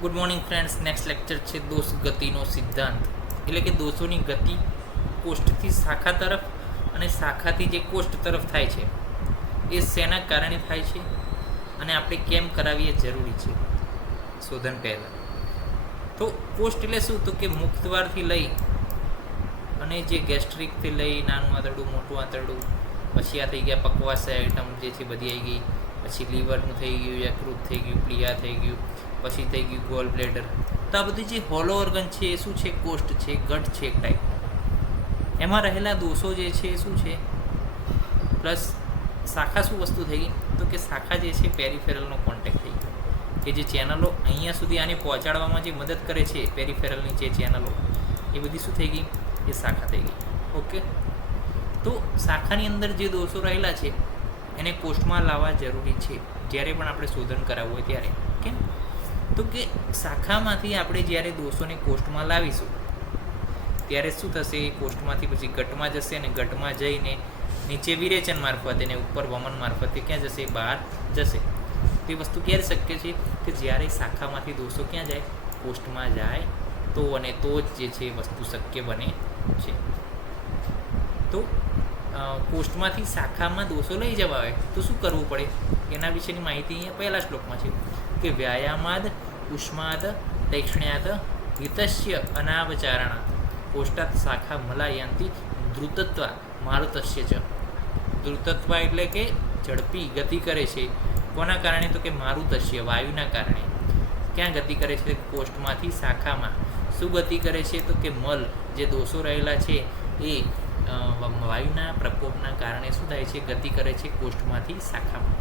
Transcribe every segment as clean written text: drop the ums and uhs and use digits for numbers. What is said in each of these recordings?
Good morning friends. Next lecture છે દોષ ગતિનો સિદ્ધાંત. એટલે કે દોષોની ગતિ કોષ્ઠથી શાખા તરફ અને શાખાથી જે કોષ્ઠ તરફ થાય છે એ શેના કારણે થાય છે અને આપણે કેમ કરાવીએ જરૂરી છે શોધન પહેલાં. તો કોષ્ઠ એટલે શું? તો કે મુખદ્વારથી લઈ અને જે ગેસ્ટ્રિકથી લઈ નાનું આંતરડું, મોટું આંતરડું, પછી આ થઈ ગયા પકવાસ આઇટમ જે છે બધી આવી ગઈ, પછી લીવરનું થઈ ગયું, યકૃત થઈ ગયું, પ્લિયા થઈ ગયું, પછી થઈ ગયું ગોલ બ્લેડર. તો આ બધી જે હોલો ઓર્ગન છે એ શું છે? કોષ્ઠ છે, ગટ છે એક ટાઈપ. એમાં રહેલા દોષો જે છે એ શું છે? પ્લસ શાખા શું વસ્તુ થઈ ગઈ? તો કે શાખા જે છે પેરિફેરલનો કોન્ટેક્ટ થઈ ગયો, કે જે ચેનલો અહીંયા સુધી આને પહોંચાડવામાં જે મદદ કરે છે, પેરિફેરલની જે ચેનલો, એ બધી શું થઈ ગઈ? એ શાખા થઈ ગઈ. ઓકે, તો શાખાની અંદર જે દોષો રહેલા છે એને કોષ્ઠમાં લાવવા જરૂરી છે જ્યારે પણ આપણે શોધન કરાવવું હોય ત્યારે. કેમ? તો કે શાખામાંથી આપણે જ્યારે દોષોને કોષ્ઠમાં લાવીશું ત્યારે શું થશે? એ કોષ્ઠમાંથી પછી ગટમાં જશે અને ગટમાં જઈને નીચે વિરેચન મારફતે અને ઉપર વમન મારફતે ક્યાં જશે? બહાર જશે. તે વસ્તુ ક્યારે શક્ય છે? કે જ્યારે શાખામાંથી દોષો ક્યાં જાય? કોષ્ઠમાં જાય તો, અને તો જ જે છે વસ્તુ શક્ય બને છે. તો કોષ્ઠમાંથી શાખામાં દોષો લઈ જવા હોય તો શું કરવું પડે? એના વિશેની માહિતી અહીંયા પહેલા શ્લોકમાં છે કે વ્યાયામાદ ઉષ્માદ તૈક્ષ્ણ્યાત હિતસ્ય અનાવચારણાત કોષ્ઠાત શાખા મલાયંતી દ્રુતત્વ મારુતસ્ય ચ. દ્રુતત્વ એટલે કે ઝડપી ગતિ કરે છે. કોના કારણે? તો કે મારુતસ્ય, વાયુના કારણે. ક્યાં ગતિ કરે છે? કોષ્ઠમાંથી શાખામાં. શું ગતિ કરે છે? તો કે મલ, જે દોષો રહેલા છે એ વાયુના પ્રકોપના કારણે શું થાય છે? ગતિ કરે છે કોષ્ઠમાંથી શાખામાં.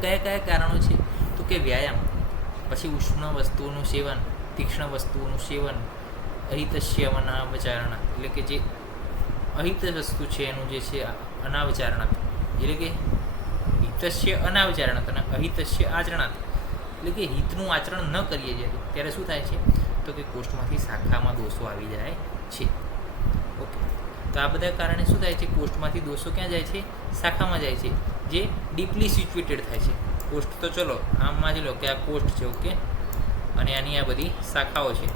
કયા કયા કારણો છે? તો કે વ્યાયામ, પછી ઉષ્ણ વસ્તુઓનું સેવન, તીક્ષ્ણ વસ્તુઓનું સેવન, અહિતસ્ય અનાવચારણા એટલે કે જે અહિત વસ્તુ છે એનું જે છે અનાવચારણાત એટલે કે હિતસ્ય અનાવચારણાત અને અહિતસ્ય આચરણાત એટલે કે હિતનું આચરણ ન કરીએ જ્યારે ત્યારે શું થાય છે? તો કે કોષ્ઠમાંથી શાખામાં દોષો આવી જાય છે. ઓકે, તો આ બધા કારણે શું થાય છે? કોષ્ઠમાંથી દોષો ક્યાં જાય છે? શાખામાં જાય છે, જે ડીપલી સિચ્યુએટેડ થાય છે. કોષ્ઠ તો ચલો આમ માની લો કે આ કોષ્ઠ છે. ઓકે, અને આની આ બધી શાખાઓ છે.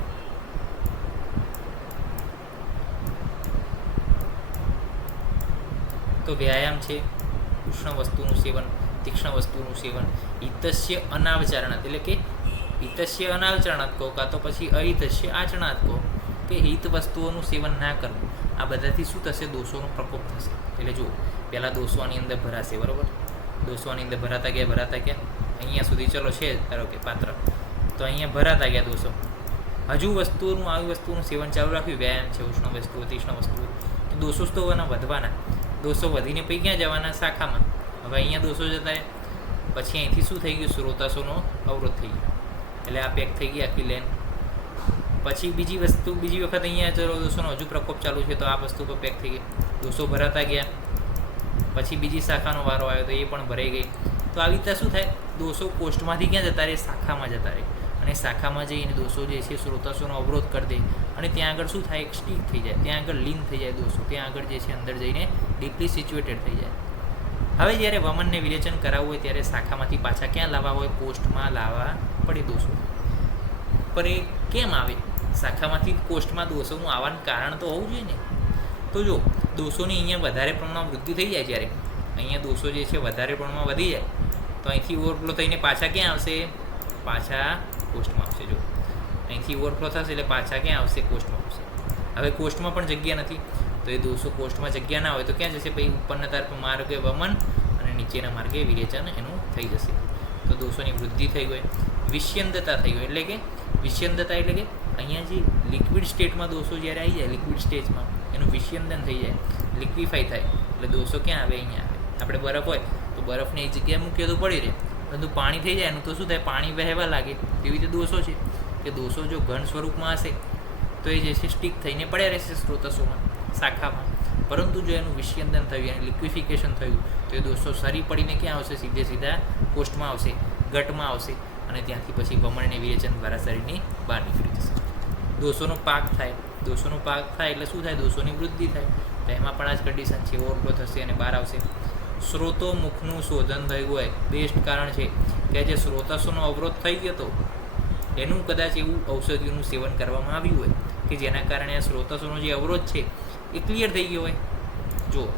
તો વ્યાયામ છે, ઉષ્ણ વસ્તુનું સેવન, તીક્ષ્ણ વસ્તુનું સેવન, હિતસ્ય અનાવચારણાત એટલે કે હિતસ્ય અનાવચારણાત કહો, કાં તો પછી અહિતસ્ય આચરણાત કહો, કે હિત વસ્તુઓનું સેવન ના કરવું. આ બધાથી શું થશે? દોષોનો પ્રકોપ થશે. એટલે જુઓ, પહેલાં દોષો આની અંદર ભરાશે, બરાબર? દોષો આની અંદર ભરાતા ગયા અહીંયા સુધી ચલો છે ધારો કે પાત્ર, તો અહીંયા ભરાતા ગયા દોષો. હજુ વસ્તુઓનું આવી વસ્તુનું સેવન ચાલુ રાખ્યું, વ્યાયામ છે, ઉષ્ણ વસ્તુઓ, તીક્ષ્ણ વસ્તુઓ, તો દોષો તો વધવાના. દોષો વધીને પછી ક્યાં જવાના? શાખામાં. હવે અહીંયા દોષો જતા પછી અહીંથી શું થઈ ગયું? શ્રોતાશોનો અવરોધ થઈ ગયો. એટલે આ પેક થઈ ગઈ આખી લેન. પછી બીજી વખત અહીંયા ચલો દોષોનો હજુ પ્રકોપ ચાલુ છે તો આ વસ્તુ પર પેક થઈ ગઈ. દોષો ભરાતા ગયા, પછી બીજી શાખાનો વારો આવ્યો તો એ પણ ભરાઈ ગઈ. તો આવી રીતે શું થાય? દોષો કોષ્ઠમાંથી ક્યાં જતા રહે? શાખામાં જતા રહે. અને શાખામાં જઈને દોષો જે છે શ્રોતાશોનો અવરોધ કરી દે અને ત્યાં આગળ શું થાય? સ્ટીક થઈ જાય, ત્યાં આગળ લીન થઈ જાય દોષો, ત્યાં આગળ જે છે અંદર જઈને ડીપલી સિચ્યુએટેડ થઈ જાય. હવે જ્યારે વમનને વિરેચન કરાવવું હોય ત્યારે શાખામાંથી પાછા ક્યાં લાવવા હોય? કોષ્ઠમાં લાવવા પડે દોષો. પણ એ કેમ આવે? શાખામાંથી કોષ્ઠમાં દોષોનું આવવાનું કારણ તો હોવું જોઈએ ને. તો જો દોષોની અહીંયા વધારે પ્રમાણમાં વૃદ્ધિ થઈ જાય, જ્યારે અહીંયા દોષો જે છે વધારે પ્રમાણમાં વધી જાય તો અહીંથી ઓવરફ્લો થઈને પાછા ક્યાં આવશે? પાછા કોષ્ઠમાં આવશે. જો અહીંથી ઓવરફ્લો થશે એટલે પાછા ક્યાં આવશે? કોષ્ઠમાં આવશે. હવે કોષ્ઠમાં પણ જગ્યા નથી તો એ દોષો કોષ્ઠમાં જગ્યા ના હોય તો ક્યાં જશે? પછી ઉપરના તરફ માર્ગે વમન અને નીચેના માર્ગે વિરેચન એનું થઈ જશે. તો દોષોની વૃદ્ધિ થઈ ગઈ, વિષ્યંદતા થઈ ગઈ. એટલે કે વિષ્યંદતા એટલે કે અહીંયા જે લિક્વિડ સ્ટેટમાં દોષો જ્યારે આવી જાય, લિક્વિડ સ્ટેજમાં એનું વિષ્યંદન થઈ જાય, લિક્વિફાઈ થાય એટલે દોષો ક્યાં આવે? અહીંયા આવે. આપણે બરફ હોય તો બરફને એક જગ્યાએ મૂકીએ તો પડી રહે, પરંતુ પાણી થઈ જાય એનું તો શું થાય? પાણી વહેવા લાગે. તેવી રીતે દોષો છે કે દોષો જો ઘન સ્વરૂપમાં હશે તો એ જે છે સ્ટીક થઈને પડ્યા રહેશે સ્ત્રોતસોમાં, શાખામાં. પરંતુ જો એનું વિષ્યંદન થયું, એને લિક્વિફિકેશન થયું તો એ દોષો સરી પડીને ક્યાં આવશે? સીધા કોષ્ઠમાં આવશે, ગટમાં આવશે અને ત્યાંથી પછી વમનને વિરેચન દ્વારા શરીરની બહાર નીકળી જશે. દોષોનો પાક થાય. દોષોનો પાક થાય એટલે શું થાય? દોષોની વૃદ્ધિ થાય. તો એમાં પણ આ જ કન્ડિશન છે, ઓવરફ્લો થશે અને બહાર આવશે. સ્રોતો મુખનું શોધન થયું હોય બેસ્ટ કારણ છે કે જે સ્રોતસોનો અવરોધ થઈ ગયો હતો એનું કદાચ એવું ઔષધિઓનું સેવન કરવામાં આવ્યું હોય કે જેના કારણે આ સ્રોતસોનો જે અવરોધ છે એ ક્લિયર થઈ ગયો હોય. જો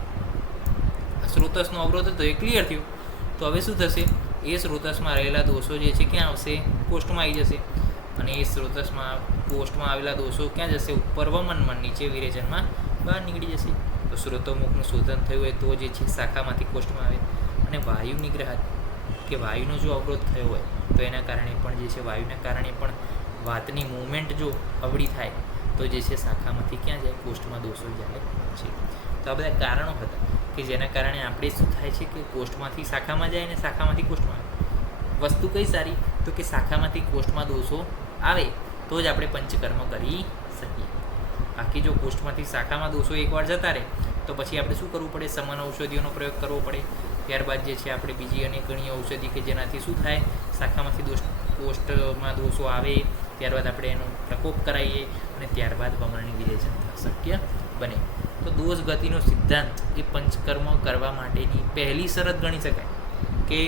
સ્રોતસનો અવરોધ હતો એ ક્લિયર થયો, તો હવે શું થશે, એ સ્રોતસમાં રહેલા દોષો જે છે ક્યાં આવશે, કોષ્ટમાં આવી જશે. અને એ સ્રોતસમાં કોષ્ટમાં આવેલા દોષો ક્યાં જશે, ઉપર વમનમાં, નીચે વિરેચનમાં બહાર નીકળી જશે. તો સ્રોતોમુખનું શોધન થયું હોય તો જે છે શાખામાંથી કોષ્ટમાં આવે. અને વાયુ નિગ્રહ કે વાયુનો જો અવરોધ થયો હોય તો એના કારણે પણ જે છે વાયુના કારણે પણ વાતની મૂવમેન્ટ જો અવળી થાય તો જે છે શાખામાંથી ક્યાં જાય, કોષ્ટમાં દોષો જાય છે. તો આ બધા કારણો હતા કે જેના કારણે આપણે શું થાય છે કે કોષ્ટમાંથી શાખામાં જાય અને શાખામાંથી કોષ્ટમાં આવે. વસ્તુ કઈ સારી, તો કે શાખામાંથી કોષ્ટમાં દોષો આવે તો જ આપણે પંચકર્મ કરી શકીએ. બાકી જો કોષ્ટમાંથી શાખામાં દોષો એકવાર જતા રહે તો પછી આપણે શું કરવું પડે, સમાન ઔષધિઓનો પ્રયોગ કરવો પડે. ત્યારબાદ જે છે આપણે બીજી અનેક ઘણી ઔષધિ કે જેનાથી શું થાય, શાખામાંથી કોષ્ટમાં દોષો આવે ત્યારબાદ આપણે એનો પ્રકોપ કરાવીએ અને ત્યારબાદ વમનની વિરેચન શક્ય બને. તો દોષ ગતિનો સિદ્ધાંત એ પંચકર્મ કરવા માટેની પહેલી શરત ગણી શકાય કે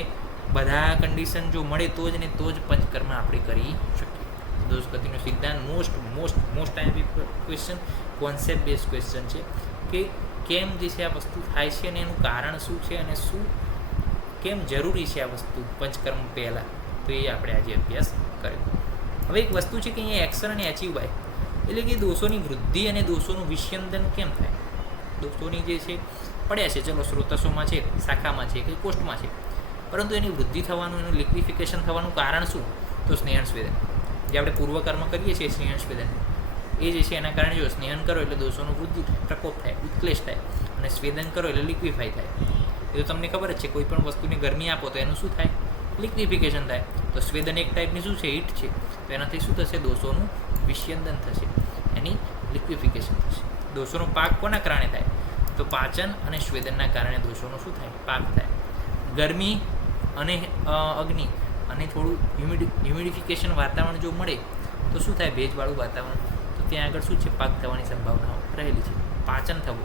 બધા કન્ડિશન જો મળે તો જ ને તો જ પંચકર્મ આપણે કરી શકીએ. દોષ ગતિનો સિદ્ધાંત most time question, concept base question છે કે કેમ જે છે આ વસ્તુ થાય છે અને એનું કારણ શું છે અને શું કેમ જરૂરી છે આ વસ્તુ પંચકર્મ પહેલાં. તો એ આપણે આજે અભ્યાસ કર્યો. હવે એક વસ્તુ છે કે અહીંયા એક્શન અને એચિવ બાય એટલે કે દોષોની વૃદ્ધિ અને દોષોનું વિસ્યંદન કેમ થાય. દોષોની જે છે પડ્યા છે, ચલો સ્રોતસોમાં છે, શાખામાં છે કે કોષ્ટમાં છે, પરંતુ એની વૃદ્ધિ થવાનું, એનું લિક્વિફિકેશન થવાનું કારણ શું, તો સ્નેહન સ્વેદન. જે આપણે પૂર્વકર્મ કરીએ છીએ સ્નેહન સ્વેદન, એ જે છે એના કારણે જો સ્નેહન કરો એટલે દોષોનું વૃદ્ધિ થાય, પ્રકોપ થાય, ઉત્ક્લેશ થાય, અને સ્વેદન કરો એટલે લિક્વિફાય થાય. એ તો તમને ખબર જ છે, કોઈ પણ વસ્તુની ગરમી આપો તો એનું શું થાય, લિક્વિફિકેશન થાય. તો સ્વેદન એક ટાઈપની શું છે, હીટ છે. તો એનાથી શું થશે, દોષોનું વિસ્યંદન થશે, એની લિક્વિફિકેશન થશે. દોષોનો પાક કોના કારણે થાય, તો પાચન અને સ્વેદનના કારણે દોષોનો શું થાય, પાક થાય. ગરમી અને અગ્નિ અને થોડું હ્યુમિડિફિકેશન વાતાવરણ જો મળે તો શું થાય, ભેજવાળું વાતાવરણ, તો ત્યાં આગળ શું છે, પાક થવાની સંભાવનાઓ રહેલી છે. પાચન થવું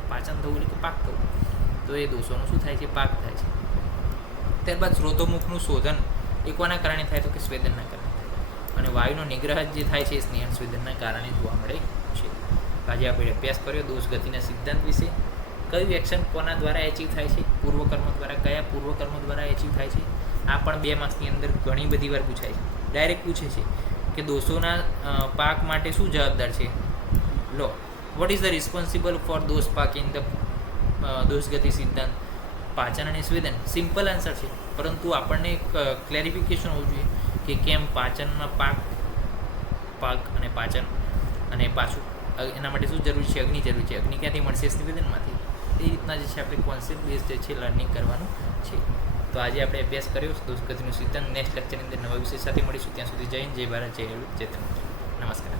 એટલે કે પાક થવું, તો એ દોષોનું શું થાય છે, પાક થાય છે. ત્યારબાદ સ્રોતોમુખનું શોધન એ કોના કારણે થાય, તો કે સ્વેદનના કારણે થાય. અને વાયુનો નિગ્રહ જે થાય છે એ સ્નેહન સ્વેદનના કારણે જોવા મળે છે. આજે આપણે અભ્યાસ કર્યો દોષ ગતિના સિદ્ધાંત વિશે. કયું એક્શન કોના દ્વારા એચીવ થાય છે, પૂર્વકર્મ દ્વારા, કયા પૂર્વકર્મ દ્વારા એચીવ થાય છે. આ પણ 2 માર્ક્સની અંદર ઘણી બધી વાર પૂછાય છે. ડાયરેક્ટ પૂછે છે કે દોષોના પાક માટે શું જવાબદાર છે, લો what is the responsible for દોષ પાક ઇન ધ દોષ ગતિ સિદ્ધાંત, પાચન અને સ્વેદન. સિમ્પલ આન્સર છે, પરંતુ આપણને એક ક્લેરિફિકેશન હોવું જોઈએ કે કેમ પાચનના પાક અને પાચન અને પાછું એના માટે શું જરૂરી છે, અગ્નિ જરૂરી છે. અગ્નિ ક્યાંથી મળશે, સ્વેદનમાંથી. એ રીતના જે છે આપણે કોન્સેપ્ટ બેઝ જે છે લર્નિંગ કરવાનું છે. તો આજે આપણે અભ્યાસ કર્યો દોષ ગતિનો સિદ્ધાંત. નેક્સ્ટ લેક્ચરની અંદર નવા વિષય સાથે મળીશું. ત્યાં સુધી જય હિન્દ, જય ભારત, જય ચેતન. નમસ્કાર.